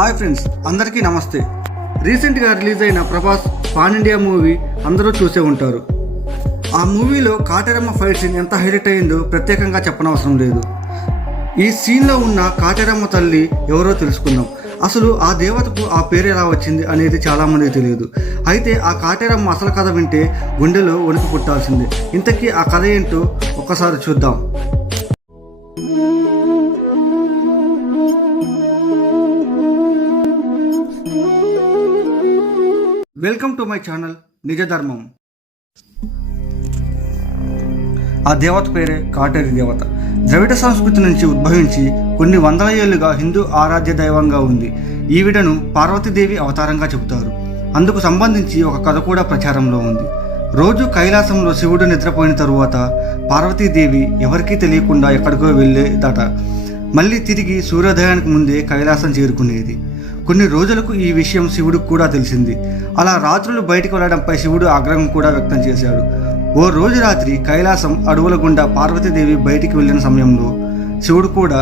Hi friends అందరికీ నమస్తే. రీసెంట్గా రిలీజ్ అయిన ప్రభాస్ పాన్ ఇండియా మూవీ అందరూ చూసే ఉంటారు. ఆ మూవీలో కాటరమ్మ ఫైట్ సీన్ ఎంత హైలైట్ అయిందో ప్రత్యేకంగా చెప్పనవసరం లేదు. ఈ సీన్లో ఉన్న కాటేరమ్మ తల్లి ఎవరో తెలుసుకుందాం. అసలు ఆ దేవతకు ఆ పేరు ఎలా వచ్చింది అనేది చాలామందికి తెలియదు. అయితే ఆ కాటేరమ్మ అసలు కథ వింటే గుండెలో వణుకు పుట్టాల్సిందే. ఇంతకీ ఆ కథ ఏంటో ఒక్కసారి చూద్దాం. Welcome to my channel Nijadharmam. ఆ దేవత పేరే కాటేరి దేవత. ద్రవిడ సంస్కృతి నుంచి ఉద్భవించి కొన్ని వందల ఏళ్ళుగా హిందూ ఆరాధ్య దైవంగా ఉంది. ఈవిడను పార్వతీదేవి అవతారంగా చెబుతారు. అందుకు సంబంధించి ఒక కథ కూడా ప్రచారంలో ఉంది. రోజు కైలాసంలో శివుడు నిద్రపోయిన తరువాత పార్వతీదేవి ఎవరికీ తెలియకుండా ఎక్కడికో వెళ్ళేదట. మళ్ళీ తిరిగి సూర్యోదయానికి ముందే కైలాసం చేరుకునేది. కొన్ని రోజులకు ఈ విషయం శివుడికి కూడా తెలిసింది. అలా రాత్రులు బయటకు వెళ్ళడంపై శివుడు ఆగ్రహం కూడా వ్యక్తం చేశాడు. ఓ రోజు రాత్రి కైలాసం అడవుల గుండా పార్వతీదేవి బయటికి వెళ్ళిన సమయంలో శివుడు కూడా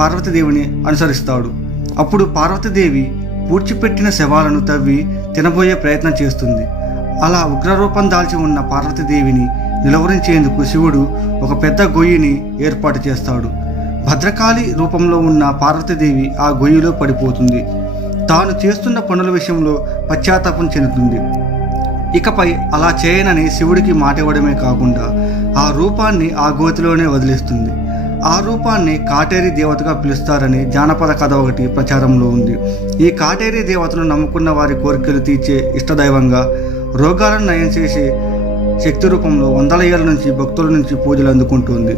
పార్వతీదేవిని అనుసరిస్తాడు. అప్పుడు పార్వతీదేవి పూడ్చిపెట్టిన శవాలను తవ్వి తినబోయే ప్రయత్నం చేస్తుంది. అలా ఉగ్రరూపం దాల్చి ఉన్న పార్వతీదేవిని నిలువరించేందుకు శివుడు ఒక పెద్ద గొయ్యిని ఏర్పాటు చేస్తాడు. భద్రకాళి రూపంలో ఉన్న పార్వతీదేవి ఆ గొయ్యిలో పడిపోతుంది. తాను చేస్తున్న పనుల విషయంలో పశ్చాత్తాపం చెందుతుంది. ఇకపై అలా చేయనని శివుడికి మాట ఇవ్వడమే కాకుండా ఆ రూపాన్ని ఆ గోతిలోనే వదిలేస్తుంది. ఆ రూపాన్ని కాటేరి దేవతగా పిలుస్తారని జానపద కథ ఒకటి ప్రచారంలో ఉంది. ఈ కాటేరి దేవతను నమ్ముకున్న వారి కోరికలు తీర్చే ఇష్టదైవంగా రోగాలను నయం చేసే శక్తి రూపంలో వందల ఏళ్ళ నుంచి భక్తుల నుంచి పూజలు అందుకుంటుంది.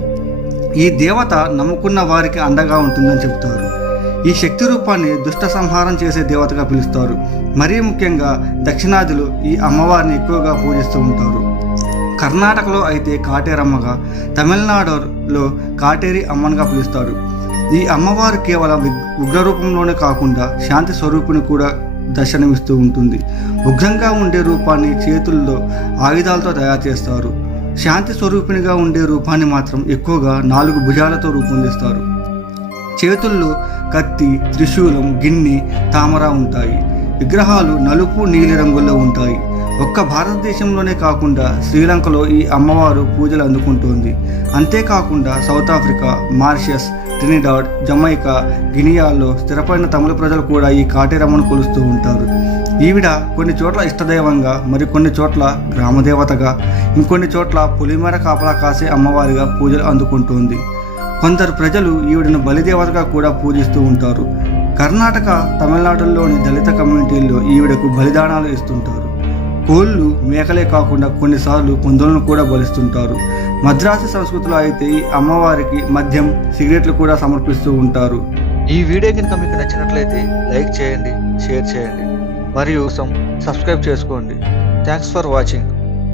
ఈ దేవత నమ్ముకున్న వారికి అండగా ఉంటుందని చెబుతారు. ఈ శక్తి రూపాన్ని దుష్ట సంహారం చేసే దేవతగా పిలుస్తారు. మరీ ముఖ్యంగా దక్షిణాదిలో ఈ అమ్మవారిని ఎక్కువగా పూజిస్తూ ఉంటారు. కర్ణాటకలో అయితే కాటేరమ్మగా తమిళనాడులో కాటేరి అమ్మనిగా పిలుస్తారు. ఈ అమ్మవారు కేవలం ఉగ్రరూపంలోనే ఉగ్ర రూపంలోనే కాకుండా శాంతి స్వరూపిణి కూడా దర్శనమిస్తూ ఉంటుంది. ఉగ్రంగా ఉండే రూపాన్ని చేతుల్లో ఆయుధాలతో తయారు చేస్తారు. శాంతి స్వరూపిణిగా ఉండే రూపాన్ని మాత్రం ఎక్కువగా నాలుగు భుజాలతో రూపొందిస్తారు. చేతుల్లో కత్తి త్రిశూలం గిన్నె తామర ఉంటాయి. విగ్రహాలు నలుపు నీలిరంగుల్లో ఉంటాయి. ఒక్క భారతదేశంలోనే కాకుండా శ్రీలంకలో ఈ అమ్మవారు పూజలు అందుకుంటోంది. అంతేకాకుండా South Africa Mauritius Trinidad Jamaica గినియాల్లో స్థిరపడిన తమిళ ప్రజలు కూడా ఈ కాటేరమ్మను కొలుస్తూ ఉంటారు. ఈవిడ కొన్ని చోట్ల ఇష్టదైవంగా మరికొన్ని చోట్ల గ్రామదేవతగా ఇంకొన్ని చోట్ల పులిమేర కాపలా కాసే అమ్మవారిగా పూజలు అందుకుంటోంది. కొందరు ప్రజలు ఈవిడను బలిదేవతగా కూడా పూజిస్తూ ఉంటారు. కర్ణాటక తమిళనాడులోని దళిత కమ్యూనిటీల్లో ఈవిడకు బలిదానాలు ఇస్తుంటారు. కోళ్ళు మేకలే కాకుండా కొన్నిసార్లు కుందలను కూడా బలిస్తుంటారు. మద్రాసు సంస్కృతిలో అయితే ఈ అమ్మవారికి మద్యం సిగరెట్లు కూడా సమర్పిస్తూ ఉంటారు. ఈ వీడియో కనుక మీకు నచ్చినట్లయితే లైక్ చేయండి షేర్ చేయండి మరియు సబ్స్క్రైబ్ చేసుకోండి. Thanks for watching